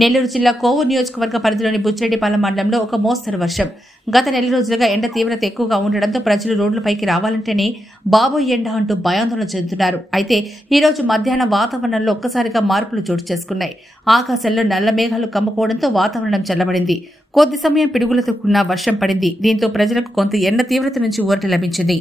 నెల్లూరు జిల్లా కోవూరు నియోజకవర్గ పరిధిలోని బుచ్చిరెడ్డిపాలెం మండలంలో ఒక మోస్తరు వర్షం. గత నెల రోజులుగా ఎండ తీవ్రత ఎక్కువగా ఉండడంతో ప్రజలు రోడ్లపైకి రావాలంటేనే బాబోయ్ ఎండ అంటూ భయాందోళన చెందుతున్నారు. అయితే ఈ రోజు మధ్యాహ్నం వాతావరణంలో ఒక్కసారిగా మార్పులు చోటు చేసుకున్నాయి. ఆకాశంలో నల్ల మేఘాలు కమ్ముకోవడంతో వాతావరణం చల్లబడింది. కొద్ది సమయం పిడుగులతో కూడిన వర్షం పడింది. దీంతో ప్రజలకు కొంత ఎండ తీవ్రత నుంచి ఊరట లభించింది.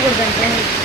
Good.